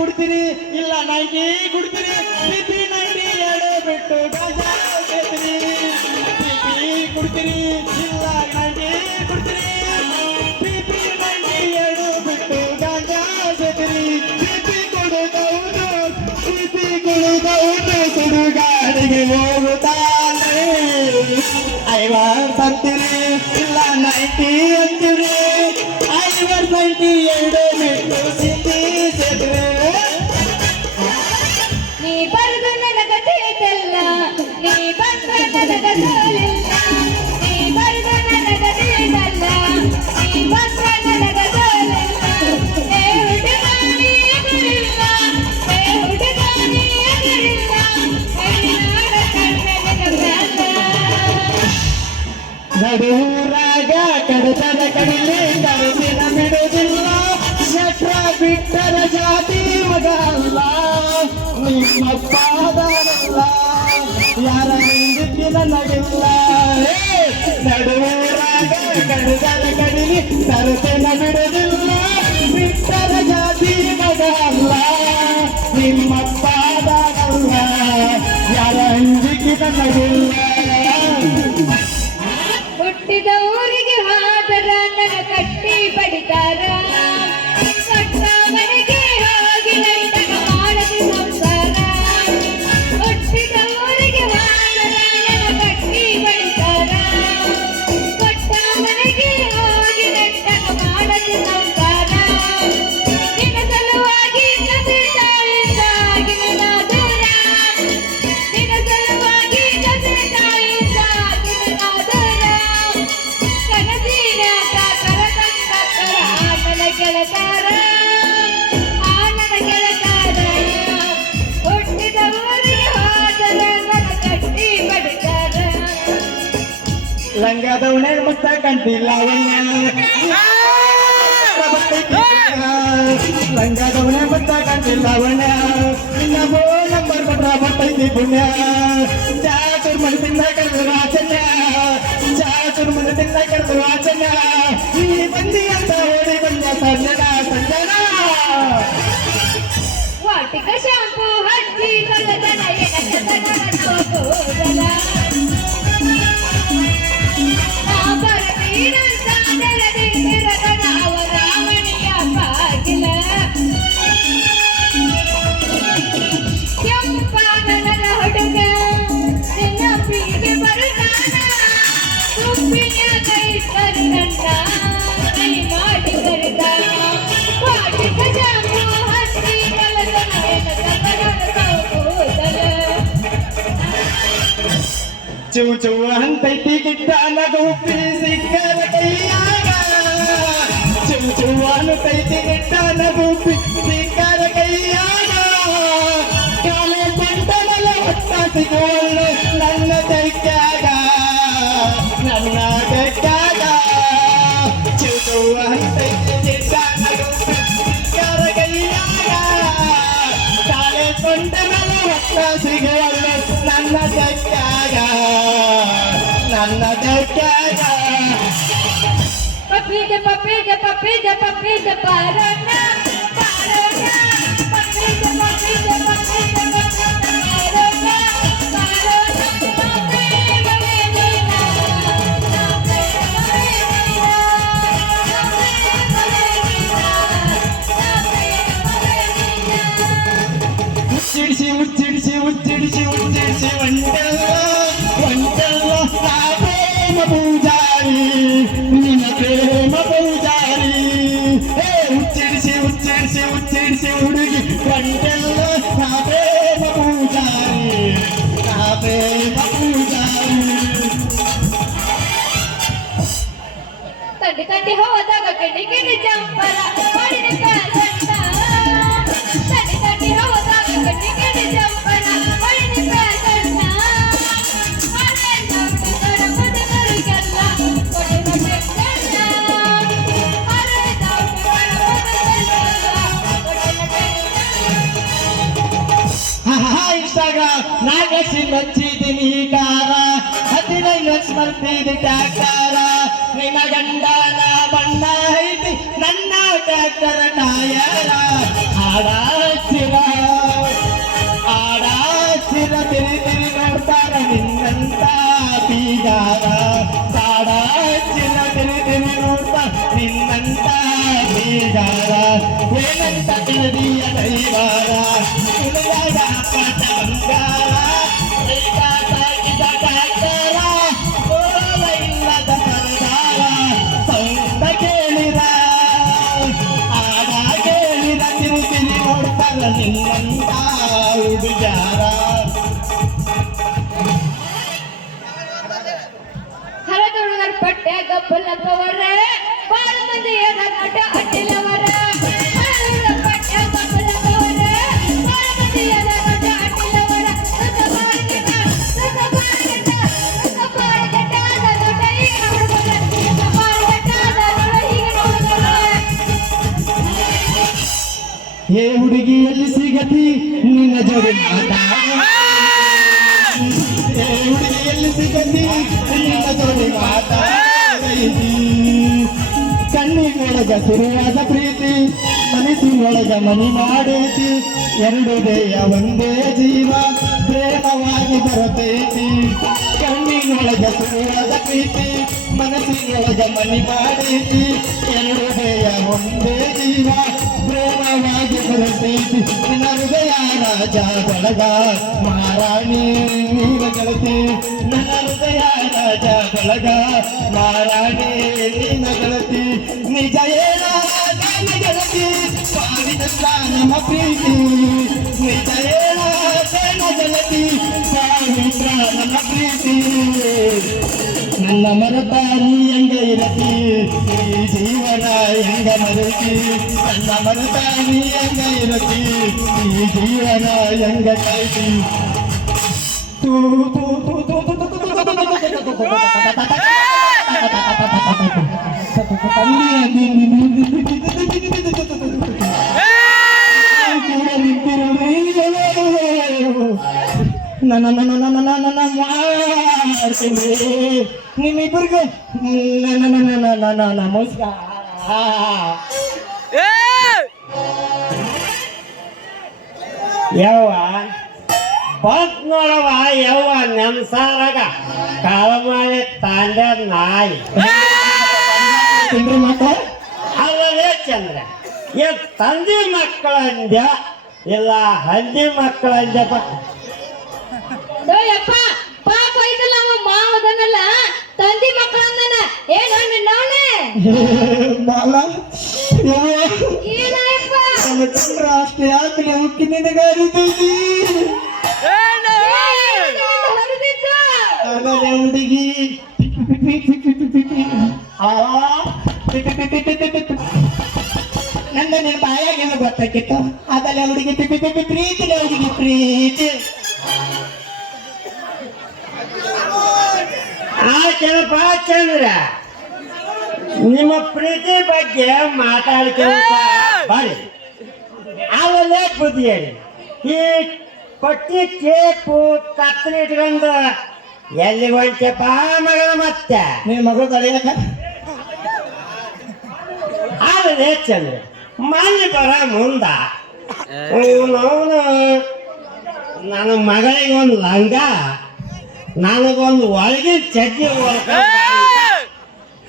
ಕುಡ್ತೀರಿ ಇಲ್ಲ nighty ಕುಡ್ತೀರಿ BP 90 ಎರಡು ಬಿಟ್ಟು ಗಾಂಜಾ ಸೇರ್ತೀರಿ ಬಿಪಿ ಕುಡ್ತೀರಿ ಇಲ್ಲ ನೈಟಿ ಕುಡ್ತೀರಿ ಬಿಪಿ 90 ಎರಡು ಬಿಟ್ಟು ಗಾಂಜಾ ಸೇರ್ತೀರಿ ಬಿಪಿ ಕುಡುದೌದು ಸುಡುಗಾಡಿಗೆ ಹೋಗುತ್ತಾನೆ ಐವರ್ಸಂತೀರಿ ಇಲ್ಲ ನೈಟಿ ಅಂತೀರಿ ಐವರ್ಸಂತಿ ಎರಡು ಬಿಟ್ಟು ಸಿಟಿ ಸೇರ್ತೀರಿ ನೀ ಬರೆದು ನನಗ ತಿಳಿತಲ್ಲ ನೀ ಬಂದ್ರ ನನಗ ಸೋಲಿಲ್ಲ ನೀ ಬರೆದು ನನಗ ತಿಳಿತಲ್ಲ ನೀ ಬಂದ್ರ ನನಗ ಸೋಲಿಲ್ಲ ಏ ಹುಡುಗ ನೀ ಎದುರಿಲ್ಲ ಏ ಹುಡುಗ ನೀ ಎದುರಿಲ್ಲ ಹೆಣ್ಣಾಡ ಕಣ್ಣನಿಗ ಬ್ಯಾಡ ನಡುರಾಗ ಕಡತದ ಕಡಿಲಿ ಕಡಸಿನ ಬಿಡುವುದಿಲ್ಲ ಶಟ್ರ ಬಿಟ್ಟರ ಜಾತಿ ಮಗ ಅಲ್ಲ ನಿಮ್ಮಪ್ಪಾದಲ್ಲ ಯಾರ ಹಿಂದಿನ ನಗಿಲ್ಲ ನಡುರಾಗ ಕಡತದ ಕಡಿಲಿ ಕಡಸಿನ ಬಿಡುವುದಿಲ್ಲ ಬಿಟ್ಟರ ಜಾತಿ ಮಗ ಅಲ್ಲ ನಿಮ್ಮಪ್ಪಾದಲ್ಲ ಯಾರ ಹಿಂದಿನ ನಗಿಲ್ಲ ಹುಟ್ಟಿದ ಊರಿಗೆ ಹಾದರ ನನ್ನ ಕಟ್ಟಿ ಬಡಿತಾರ ಕಟ್ಟ ಮನೆಗೆ ಹೋಗಿ ನೈಟಕ ಮಾಡದೆ ಸಂಸಾರ ಹುಟ್ಟಿದ ಊರಿಗೆ ಹಾದರ ನನ್ನ ಕಟ್ಟಿ ಬಡಿತಾರ ಕಟ್ಟ ಮನೆಗೆ ಹೋಗಿ ನೈಟಕ ಮಾಡದೆ ಸಂಸಾರ ನಿನ್ನ ಸಲುವಾಗಿ ಕಸಿತಾಳಿಂದಾಗಿ ನನ್ನ ದೂರ ನಿನ್ನ ಸಲುವಾಗಿ ಕಸಿತಾಳಿಂದಾಗಿ ನನ್ನ ದೂರ ಕನಸಿನ ಕಾಕರ ಕಂಡಕರ ಆನನ ಗೆಳತಾರ ಆನನ ಗೆಳತಾರ ಹುಟ್ಟಿದ ಊರಿಗೆ ಹೋದರ ನನ್ನ ಕಟ್ಟಿ ಬಡಿತಾರ ಲಂಗದವನೇ ಮುತ್ತ ಕಂಟಿಲ್ಲ ಲಂಗದವನೇ ಮುತ್ತ ಕಂಟಿಲ್ಲ ನಿನ್ನ ಫೋನ್ ನಂಬರ್ ಕೊಟ್ರ ಬರ್ತೈತಿ ಪುಣ್ಯ ಚಾಚುರ್ ಮನದಿಂದ ಕರೆದು ವಾಚನ್ಯ ಚಾಚುರ್ ಮನದಿಂದ ಕರೆದು ವಾಚನ್ಯ ಈ ಬಂದಿ ಅಂತ ಓಡಿ ಬಂದ ಸಂಜನ ಸಂಜನ ವಾಟಿಕ ಶಾಂಪು ಹಚ್ಚಿ ಕಲದನ ಕೂದಲ ನಾ ಬರತೀನಂತ ನೆರದಿರದ ನಾವು ರಾಮಣಿಯ ಬಾಗಿಲ ಕೆಂಪಾದ ನನ್ನ ಹುಡುಗ ನಿನ್ನ ಪ್ರೀತಿ ಬರುತ್ತಾನ ಉಪ್ಪಿನ ಕೈ ಕರಿಗಂಡ ಕೈ ಮಾಡಿ ಕರಿತಾನ ವಾಟಿಕ ಶಾಂಪು ಹಚ್ಚಿ ಕಲದನ ಕೂದಲ ಚೂ ಚೂ ಅಂತೈತಿ ಗಿಟ್ಟ ನಗುಪ್ಪಿ ಸಿಕ್ಕರ ಕೈಯಾಗ ಚೂ ಚೂ ಅಂತೈತಿ ಗಿಟ್ಟ ನಗುಪ್ಪಿ ಸಿಕ್ಕರ ಕೈಯಾಗ ಕಾಲೆ ಬಂಟನಲ ಹೊಟ್ಟ ಸಿಗೋಳು ನನ್ನ ತೆಕ್ಕಾಗ ನನ್ನ ತೆಕ್ಕಾಗ ಚೂ ಚೂ ಅಂತೈತಿ ಗಿಟ್ಟ ನಗುಪ್ಪಿ ಸಿಕ್ಕರ ಕೈಯಾಗ ಕಾಲೆ ಬಂಟನಲ ಹೊಟ್ಟ ಸಿಗೋಳು ನನ್ನ ತೆಕ್ಕಾಗ ನನ್ನ ತೆಕ್ಕಾಗ Papida, papida, papida, papida, parona, parona. Papida, papida, papida, papida, parona, parona. Papida, menina, papida, menina, ಉಚ್ಚಿಡಿಸಿ ಉಚ್ಚಿಡಿಸಿ ಉಚ್ಚಿಡಿಸಿ ಉಚ್ಚಿಡಿಸಿ ಒಂಟೆಲ್ಲ ಒಂಟೆಲ್ಲ ನಾ ಪ್ರೇಮ ಪೂಜಾರಿ ನಿನ್ನ ಪ್ರೇಮ ಪೂಜಾರಿ ಉಚ್ಚಿಡಿಸಿ ಉಚ್ಚಿಡಿಸಿ ಉಚ್ಚಿಡಿಸಿ ಹುಡುಗಿ ಒಂಟೆಲ್ಲ ನಾ ಪ್ರೇಮ ಪೂಜಾರಿ ನಾ ಪ್ರೇಮ ಪೂಜಾರಿ ತಂಡಿ ತಂಡಿ ಹೋದಾಗ ಗಿಣಿ ಗಿಣಿ ಜಂಪರ ಮಾಡಿದ ಕಾಲಣ್ಣ ತಂಡಿ ತಂಡಿ ಹೋದಾಗ ಗಿಣಿ ಗಿಣಿ ಜಂಪರ ಮಾಡಿದ ಕಾಲಣ್ಣ ಹಳೆ ದೌಡದರ ಬದುಕರಿಗೆಲ್ಲ ಕೊಡುವ ಬೆಕ್ಕಣ್ಣ ಹಳೆ ದೌಡದರ ಬದುಕರಿಗೆಲ್ಲ ಕೊಡುವ ಬೆಕ್ಕಣ್ಣ ಇನ್ಸ್ಟಾಗ್ರಾಮ್ ನಾಗಸಿ ನಚ್ಚಿದ್ದೀನಿ ಕಾರ 15 ವರ್ಷ ಬರ್ತಿದ್ದೆ ಟ್ಯಾಕ್ಟರ ನಿನ್ನ ಗಂಡನ ಬಣ್ಣ ಐತಿ ನನ್ನ ಟ್ಯಾಕ್ಟರ್ ಟಯರ ಆಡಾಚಿರ ಆಡಾಚಿರ ತಿರಿ ತಿರಿ ನೋಡ್ತಾರ ನಿನ್ನಂತ ಬೀಗಾರ ಆಡಾಚಿರ ತಿರಿ ತಿರಿ ನೋಡ್ತಾರ ನಿನ್ನಂತ ಬೀಗಾರ ಏನಂತ ತಿಳಿದಿಯ ದೈವಾರ ತಿಳಿಯಾಗ ಪಟ ಬಂಗಾರ ರೈತ ಡಾಕ್ಟರ ಓಲ ಇಲ್ಲದ ಮರದಾರ ಸೌಂದ ಕೇಳಿರ ಆಡ ಕೇಳಿರ ತಿರು ತಿರಿ ನೋಡ್ತಾರ ನಿನ್ನಂತ ಹುಡುಗಾರ ಹರದ ಹುಡುಗರ ಪಟ್ಟೆ ಗಬ್ಬಲಕ್ಕವರ ಬಾಳ ಮಂದಿ ಎದಗಾಟ ಅಡ್ಡಿಲ್ಲವರ ಹರದ ಪಟ್ಟೆ ಗಬ್ಬಲಕ್ಕವರ ಬಾಳ ಮಂದಿ ಎದಗಾಟ ಅಡ್ಡಿಲ್ಲವರ ಸದ ಬಾಳಗಟ ದೊಡ್ಡ ಈಗ ಹುಡುಗರ ಸದ ಬಾಳಗಟ ಈಗ ಹುಡುಗರ ಏ ಹುಡುಗಿ ಎಲ್ಲಿ ಸಿಗತಿ ನಿನ್ನ ಜೋಡಿ ಮಾತಾಡ ಏ ಹುಡುಗಿ ಎಲ್ಲಿ ಸಿಗತಿ ನಿನ್ನ ಜೋಡಿ ಮಾತಾಡೈತಿ ಕಣ್ಣಿನೊಳಗ ಸುರುವಾದ ಪ್ರೀತಿ ಮನಸ್ಸಿನೊಳಗ ಮನಿ ಮಾಡೈತಿ ಎರಡು ದೇಯ ಒಂದೇ ಜೀವ ಪ್ರೇಮವಾಗಿ ಬರತೈತಿ ಕಣ್ಣಿನೊಳಗ ಸುರುವಾದ ಪ್ರೀತಿ ಮನಸ್ಸಿನೊಳಗ ಮನಿ ಮಾಡೈತಿ ಎರಡು ದೇಯ ಒಂದೇ ಜೀವ ಪ್ರೇಮವಾಗಿ ಬರತೈತಿ ನಿನ್ನ ಹೃದಯ ರಾಜ ಬೆಳಗ ಮಹಾರಾಣಿ ನೀನ ಗೆಳತಿ ನನ್ನ ಹೃದಯ ರಾಜ ಬೆಳಗ ಮಹಾರಾಣಿ ನೀನ ಗೆಳತಿ ನಿಜ ಏನ ನನ್ನ ಗೆಳತಿ ಸಾವಿರಲ್ಲ ನಮ್ಮ ಪ್ರೀತಿ ನಿಜ ಏನ ನನ್ನ ಗೆಳತಿ ಸಾವಿರ ನನ್ನ ಪ್ರೀತಿ ನನ್ನ ಮರತ ನೀ ಹೆಂಗ ಇರತಿ ಈ ಜೀವನ ಹೆಂಗ ಮರತಿ ನನ್ನ ಮರತ ನೀ ಹೆಂಗ ಇರತಿ ಈ ಜೀವನ ಹೆಂಗ ಕೈತಿ ತೂ ತೂ ತೂ ತೂ ತೂ ತೂ ತೂ ತೂ ತೂ ತೂ ಮಾಡ್ತೀನಿ ನಿಮ್ಮಿಬ್ಬರಿಗೂ ನಮಸ್ಕಾರ ಯವ್ವ ಬಂತ್ ನೋಡವ ಯವ್ವ ನೆಮ್ಸಾರಾಗ ಕಾಳಮಾಳೆ ತಾಂಡ ನಾಯಿ ತಿಂದ್ರಿ ಮಕ್ಕಳು ಅಲ್ಲವೇ ಚಂದ್ರ ಏ ತಂದೆ ಮಕ್ಕಳ ಅಂದ್ಯ ಇಲ್ಲ ಹಂದಿ ಮಕ್ಕಳ ಅಂದ್ಯಪ್ಪ ಯಪ್ಪ ಪಾಪ ಐತಲ್ಲ ಅವ ಮಾವದನಲ್ಲ ತಂದಿ ಮಕ್ಕಳ ಅಂದನ ಏನು ನಿನ್ನವನೇ ಬಾಲ ಏನಾಯಪ್ಪ ನನ್ನ ಚಂದ್ರ ಅಷ್ಟೇ ಯಾಕೆ ಉಕ್ಕಿ ನಿನಗಾರಿದ್ದೀವಿ ಹೊರದಿದ್ದು ಆಮೇಲೆ ಹುಡುಗಿ ನನ್ನ ನಿನ್ನ ಬಾಯಾಗೇನು ಗೊತ್ತಾಕಿತ್ತು ಅದಲ್ಲ ಹುಡುಗಿ ಪ್ರೀತಿನ ಹುಡುಗಿ ಪ್ರೀತಿ ಆಚೆನಪ್ಪ ಚಂದ್ರ ನಿಮ್ಮ ಪ್ರೀತಿ ಬಗ್ಗೆ ಮಾತಾಡ್ಕೊಂತ ಬರಿ ಅವಲ್ಲೇ ಬುದ್ಧಿ ಹೇಳಿ ಈ ಕೊಟ್ಟಿ ಕೇಕು ಕತ್ತರಿ ಇಟ್ಕೊಂಡು ಎಲ್ಲಿ ಹೊಂಟೆಪ್ಪ ಮಗಳ ಮತ್ತೆ ನಿನ್ನ ಮಗಳು ತಡೆಯಕ ಅಲ್ಲೇ ಚಂದ್ರ ಮನೆ ಬರ ಮುಂದ ಅವನು ನನ್ನ ಮಗಳಿಗೆ ಒಂದು ಲಂಗ ನನಗೊಂದು ಒಳಗಿನ ಚಡ್ಡಿ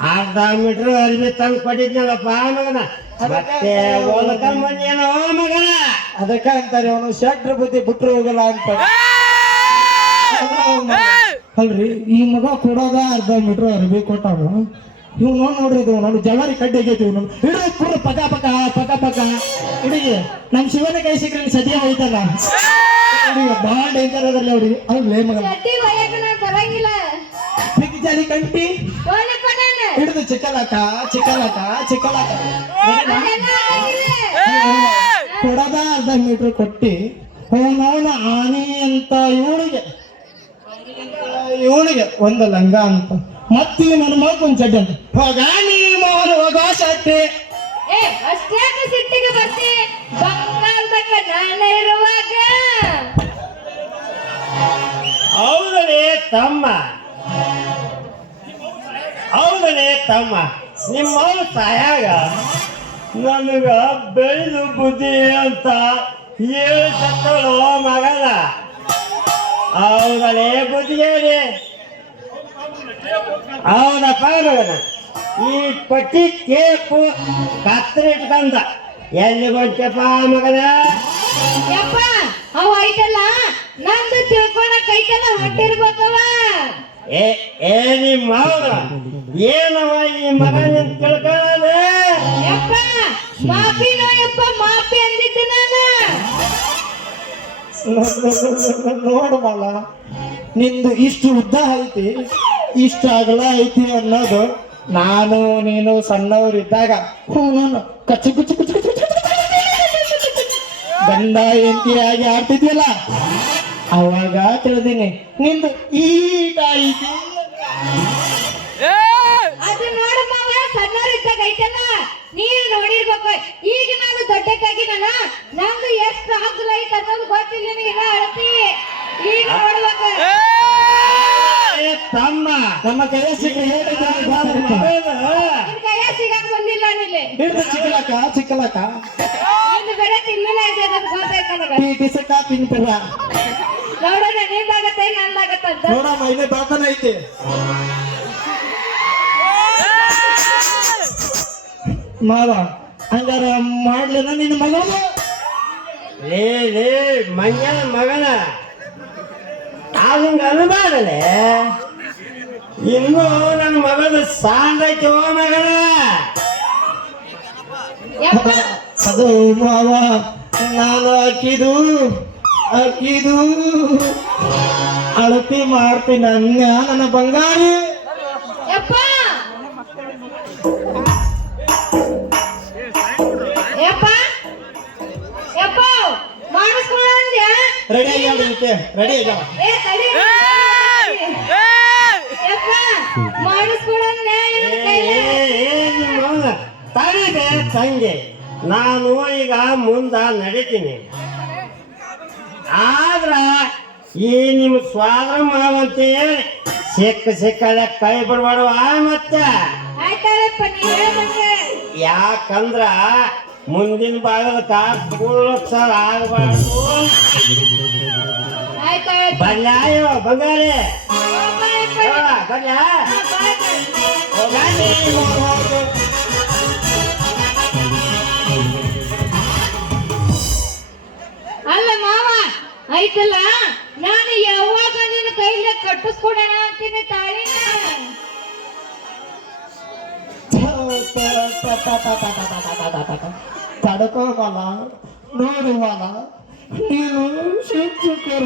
ಅರ್ಧ ಮೀಟ್ರ್ ಅರ್ಬಿ ತಂದು ಕೊಟ್ಟಿದ್ನಲ್ಲಪ್ಪ ಮಗನ ಮತ್ತೆ ಓದಕಂಬಂದೇನೋ ಮಗನ ಅದಕ್ಕ ಅಂತಾರೆ ಅವನು ಶಟ್ರ ಬುದ್ಧಿ ಬಿಟ್ರು ಹೋಗಲ್ಲ ಅಂತ ಅಲ್ರಿ ಈ ಮಗ ಕೊಡೋದ ಅರ್ಧ ಮೀಟ್ರ್ ಅರ್ಬಿ ಕೊಟ್ಟವನು ಇವ್ ನೋಡ್ರಿ ಇದು ನೋಡಿ ಜವಾರಿ ಕಡ್ಡಿ ಆಗೈತಿ ಇವ್ನು ಹಿಡಿದು ಪೂರ ಪಕ ಪಕ ಪಕ ಪಕ ಹುಡುಗಿ ನಮ್ ಶಿವನ ಕೈ ಸಿಕ್ಕ್ರೆ ಸದ್ಯ ಹೋಯ್ತಲ್ಲ ಹುಡುಗಿ ಭಾಳ ಡೇಂಜರ್ ಅದಲ್ಲ ಹುಡುಗಿ ಅವ್ರೇ ಮಗ ಚಡ್ಡಿ ಒಯ್ಯಕ ನಾನು ಬರಂಗಿಲ್ಲ ಬಿಗ್ ಜಾಲಿ ಕಂಟಿ ಹೋಲಿಪ್ಪ ನಾನು ಹಿಡಿದು ಚಿಕ್ಕಲಾಕ ಚಿಕ್ಕಲಾಕ ಚಿಕ್ಕಲಾಕ ಅದೆಲ್ಲ ಆಗಂಗಿಲ್ಲ. ಕೊಡದ ಅರ್ಧ ಮೀಟ್ರ್ ಕೊಟ್ಟಿ ಅವನವನ ಆನಿ ಅಂತ ಇವಳಿಗೆ ಒಂದು ಲಂಗ ಅಂತ ಮತ್ತೆ ನನ್ನ ಮಗನ್ ಚಡ್ಡಿ ಅಂತ ಹೋಗ ನೀ ಮೋಹನ್ ಹೋಗೋ ಶಟ್ಟಿ ಏ ಅಷ್ಟ್ಯಾಕೆ ಸಿಟ್ಟಿಗೆ ಬರ್ತಿ ಬಂಗಾರದಾಗ ನಾನೇ ಇರುವಾಗ ಹೌದಲೇ ತಮ್ಮ ಹೌದಲೇ ತಮ್ಮ ನಿಮ್ಮವ್ರು ಸಾಯಾಗ ನನಗ ಬೆಳೆದು ಬುದ್ಧಿ ಅಂತ ಹೇಳಿ ಸತ್ತಳು ಮಗನ. ಹೌದಲೇ ಬುದ್ಧಿಗೇರಿ, ಹೌದಪ್ಪ ಮಗನ. ಈ ಪಟ್ಟಿ ಕೇಕು ಕತ್ತರಿ ಇಟ್ಕಂದ ಎಲ್ಲಿ ಬಂತಪ್ಪ ಮಗನ? ಯಪ್ಪ ಅವ ಐತಲ್ಲ ನಂದು ತಿಳ್ಕೊಳಕ್ ಐತಲ್ಲ ಹೊಟ್ಟಿರ್ಬೇಕವ. ಏ ನಿಮ್ಮ ಮಾವ ಏನವ ಈ ಮಗನ ತಿಳ್ಕೊಳ್ಳೋದು? ಯಪ್ಪ ಮಾಪಿನೋ ಯಪ್ಪ ಮಾಪಿ ಅಂದಿದ್ದು ನಾನು. ನೋಡು ಮಲ್ಲ, ನಿಂದು ಇಷ್ಟು ಉದ್ದ ಐತಿ ಇಷ್ಟು ಅಗಲ ಐತಿ ಅನ್ನೋದು ನಾನು ನೀನು ಸಣ್ಣವರಿದ್ದಾಗ ಕಚ್ಚು ಕುಚ್ಚು ಕುಚ್ಚು ಕುಚ್ಚು ಗಂಡ ಎಂತಿಯಾಗಿ ಆಡ್ತಿದ್ಯಲ್ಲ ಅವಾಗ ತಿಳಿದೀನಿ ನಿಂದು ಈಟ ಐತಿ. ಅದು ನೋಡು ಮಾವ, ಸಣ್ಣವರಿದ್ದಾಗ ಐತಲ್ಲ ನೀನು ನೋಡಿರ್ಬೇಕು. ಈಗ ನಾನು ದೊಡ್ಡಕ್ಕಾಗಿನಲ್ಲ, ನಂದು ಎಷ್ಟು ಅಗಲ ಐತೆ ಅನ್ನೋದು ಗೊತ್ತಿಲ್ಲ ನಿನಗೆಲ್ಲ ಅಳತಿ. ಈಗ ನೋಡ್ಬೇಕು. ತಮ್ಮ ನಮ್ಮ ಕೈಯ ಸಿಕ್ಕಿ ನಿನ್ ಕೈಯ ಸಿಗಕ್ ಬಂದಿಲ್ಲ ನಿಲ್ಲಿ. ಚಿಕ್ಕಲಕ್ಕ ಚಿಕ್ಕಲಕ್ಕ ನಿಂದು ಬೇರೆ ತಿನ್ನಲ ಇದೆ ಅದು ಗೊತ್ತಾಯ್ತು ನನಗೆ. ಟಿಸಕ ತಿಂತಿರ ನೋಡೋಣ ನಿಂದಾಗತ್ತೆ ನಂದಾಗತ್ತಂತ. ನೋಡಮ್ಮ ಇಲ್ಲೇ ಬಾತನ ಐತಿ. ಮಾವ ಹಂಗಾರ ಮಾಡ್ಲೇನ ನಿನ್ನ ಮಗನ? ಲೇ ಮಂಗನ ಮಗನ ಹಂಗ ಅನ್ಬಾರಲೆ. ಇನ್ನು ನನ್ನ ಮಗನ ಸಾಂದೈತಿ ಓ ಮಗನ. ಯಪ್ಪ ಅದು ಮಾವ ನಾನು ಅಕ್ಕಿದು ಅಳತಿ ಮಾಡ್ತೀನಿ ಅನ್ಯ ನನ್ನ ಬಂಗಾರಿ. ಯಪ್ಪ ಯಪ್ಪ ಯಪ್ಪ ಮಾಡಿಸ್ಕೊಂಡ್ಯಾ? ರೆಡಿ ಆಗ್ಯಾವ ರೆಡಿ ಆಗ್ಯಾವ. ಏ ತಡಿ. ಯಪ್ಪ ಮಾಡಿಸ್ಕೊಂಡ್ಯಾ ನನ್ನ ಕೈಲಿ? ತಡಿದೆ ತಂಗಿ, ನಾನು ಈಗ ಮುಂದ ನಡೀತೀನಿ. ಆದ್ರ ಈ ನಿಮ್ಮ ಸ್ವಾದ್ರ ಮಾವಂತ ಹೇಳಿ ಸಿಕ್ಕದ ಕೈ ಬಿಡ್ಬಾಡುವ. ಮತ್ತೆ ಆಯ್ತಾಳಪ್ಪ ನೀ ಹೇಳ್ದಂಗೆ. ಯಾಕಂದ್ರ ಮುಂದಿನ ಭಾಗದ ಕೂಡ್ಸರ ಆಗಬಾರ್ದು. ಆಯ್ತಾಳಪ್ಪ. ಬಲ್ಲಾಯೋ ಬಂಗಾರಿ ಯಪ್ಪ ಬಲ್ಲ. ಅಲ್ಲ ಮಾವ ಐತಲ್ಲ, ನಾನು ಯಾವಾಗ ನಿನ್ನ ಕೈಲೇ ಕಟ್ಟಿಸ್ಕೊಡೋಣ ಅಂತೀನಿ ತಾಳಿನ. ತಡ್ಕೋ ಮಲ, ನೋಡು ಮಲ, ನೀನು ಶಿಕ್ಷಕರ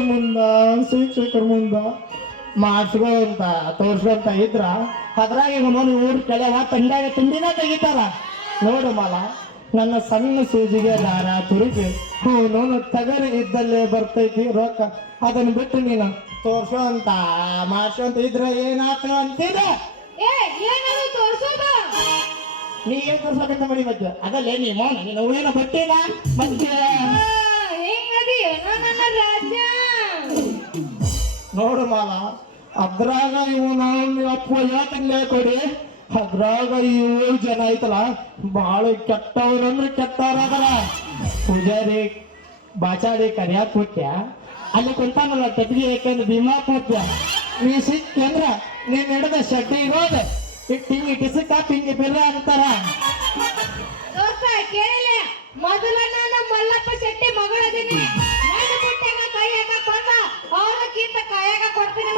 ಮುಂದ ಮಾಡಿಸ್ಕೋ ಅಂತ ತೋರ್ಸ್ಕೊಂತ ಇದ್ರ ಅದ್ರಾಗ ಈಗ ಮನೆ ಊರ್ ಕೆಳಗ ತಂಡಾಗ ತಿಂಡಿನ ತೆಗಿತಾರ. ನೋಡು ಮಲ, ನನ್ನ ಸಣ್ಣ ಸೂಜಿಗೆ ದಾರ ತುರುಕಿ ನೋನು ತಗರಿ ಇದ್ದಲ್ಲೇ ಬರ್ತೈತಿ ರೊಕ್ಕ. ಅದನ್ನ ಬಿಟ್ಟು ನೀನು ತೋರ್ಸೋಂತ ಮಾಡ್ಸೋಂತ ಇದ್ರ ಏನಾತ ಅಂತಿದ? ಏ ಏನದು ತೋರ್ಸೋದು? ನೀ ಏನ್ ತೋರ್ಸಬೇಕಂತ ಮಾಡಿ ಮತ್ತೆ ಅದಲ್ಲೇ ನೀ ಮೌನ ನೀನು ಏನೋ ಬಟ್ಟಿಲ್ಲ ಮತ್ತೆ. ಹೆಂಗದಿ ನನ್ನ ರಾಜ? ನೋಡು ಮಾಲ, ಅದ್ರಾಗ ಇವು ನಾವು ಅಪ್ಪ ಯಾಕಂದ್ರೆ ಕೊಡಿ, ಅದ್ರಾಗ ಇವು ಜನ ಐತಲ್ಲ ಬಾಳ ಕೆಟ್ಟವ್ರಂದ್ರೆ ಕೆಟ್ಟವ್ರಾಗಲ್ಲ. ಪೂಜಾರಿ ಬಾಚಾಡಿ ಕರಿಯಾಕ್ ಕೊಟ್ಯ, ಅಲ್ಲಿ ಕುಂತಾನಲ್ಲ ಟೆಪ್ಗಿ ಯಾಕಂದ್ರೆ ಭೀಮಾ ಕೊಟ್ಯ. ನೀ ಸಿಕ್ಕಂದ್ರ ನೀನ್ ಹಿಡಿದ ಶಡ್ಡಿ ಇರೋದು ಹಿಂಗಿ ಟಿಸಕ ಹಿಂಗಿ ಬೆಲ್ಲ ಅಂತಾರ. ದೋಸ್ತ ಕೇಳಿಲ್ಲ, ಮೊದಲ ನಾನು ಮಲ್ಲಪ್ಪ ಶೆಟ್ಟಿ ಮಗಳದೀನಿ. ನನ್ನ ಮುಟ್ಟಾಗ ಕೈಯಾಗ ಕೊಂದ ಅವ್ರಕ್ಕಿಂತ ಕೈಯಾಗ ಕೊಡ್ತೀನಿ.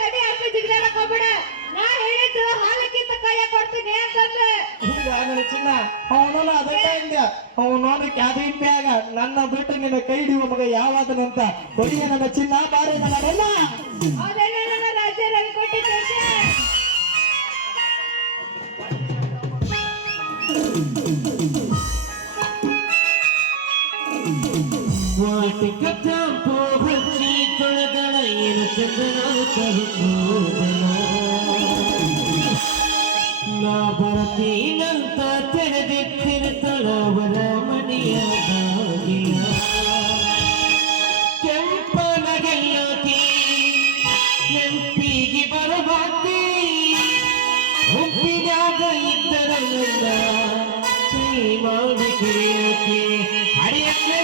ಕಡಿ ಅಪ್ಪಿ ಜಿಗ್ದಾಡಕ್ ಹೋಗ್ಬೇಡ. ನಾ ಹೇಳಿದ್ದು ಹಾಲಕ್ಕಿಂತ ಕೈಯಾಗ ಕೊಡ್ತೀನಿ ಅಂತಂದ್ರೆ ಚಿನ್ನ ಅವನು ಅದಕ್ಕ ಇಂದ್ಯ ಅವನು ಕ್ಯಾಬಿನ್ ಬ್ಯಾಗ ನನ್ನ ಬಿಟ್ಟು ನಿನ್ನ ಕೈ ಹಿಡಿಯುವ ಮಗ ಯಾವಾದನಂತ ಹೊಡಿಯ ನನ್ನ ಚಿನ್ನ ಬಾರೆ ನನ್ನ ಹೌದೇನ ನನ್ನ ರಾಜ್ಯ ರವಿ ಕೊಟ್ಟಿದ್ದೆ. ನಾ ಬರ್ತೀನಂತ ತೆರೆದಿತ್ತಿರ್ತಾಳವರ ಮನೆಯ ಬಾಗಿಲ. ಕೆಂಪನಗೆಲ್ಲತಿ ಕುಡಿಯಕ್ಕೆ ಹರಿಯಕ್ಕೆ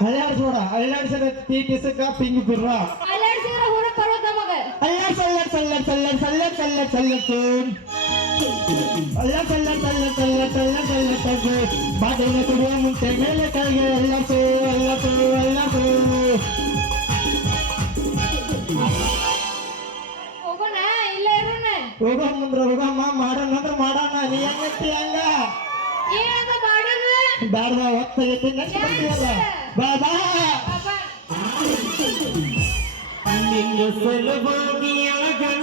ಅಲ್ಲಾಡ್ಸೋಡ ಅಲ್ಲಾಡ್ಸದ ತೀಟಿಸಕ ಪಿಂಗ್ ಬಿರ್ರ ಅಲ್ಲಾಡ್ಸಿದ್ರ ಹೊರ ಪರ್ವತ ಮಗ ಅಲ್ಲಾಡ್ ಸಲ್ಲಡ್ ಸಲ್ಲಡ್ ಸಲ್ಲಡ್ ಸಲ್ಲಡ್ ಸಲ್ಲಡ್ ಸಲ್ಲಡ್ ಸೂನ್ ಅಲ್ಲಾಡ್ ಸಲ್ಲಡ್ ಸಲ್ಲಡ್ ಸಲ್ಲಡ್ ಸಲ್ಲಡ್ ಸಲ್ಲಡ್ ಸಲ್ಲಡ್ ಬಾಡಿನ ಕುಡಿಯ ಮುಂಚೆ ಮೇಲೆ ಕೈಗೆ ಅಲ್ಲಾಡ್ಸು ಅಲ್ಲಾಡ್ಸು ಅಲ್ಲಾಡ್ಸು ಹೋಗೋಣ ಇಲ್ಲ ಇರೋಣ ಹೋಗೋ ಮುಂದ್ರ ಹೋಗಮ್ಮ ಮಾಡೋಣ ಅಂದ್ರೆ ಮಾಡೋಣ ನೀ ಹೆಂಗತ್ತಿ ಹಂಗ ಏನಂತ ಮಾಡೋದು ಬ್ಯಾಡ ಹೊತ್ತಾಗೈತಿ ನೆಕ್ಸ್ಟ್ ಬರ್ತೀವಲ್ಲ ಬಾ ಬಾ ಬಾಬಾ ನಿನ್ನ ಸಲುವಾಗಿ ಅಳಗಣ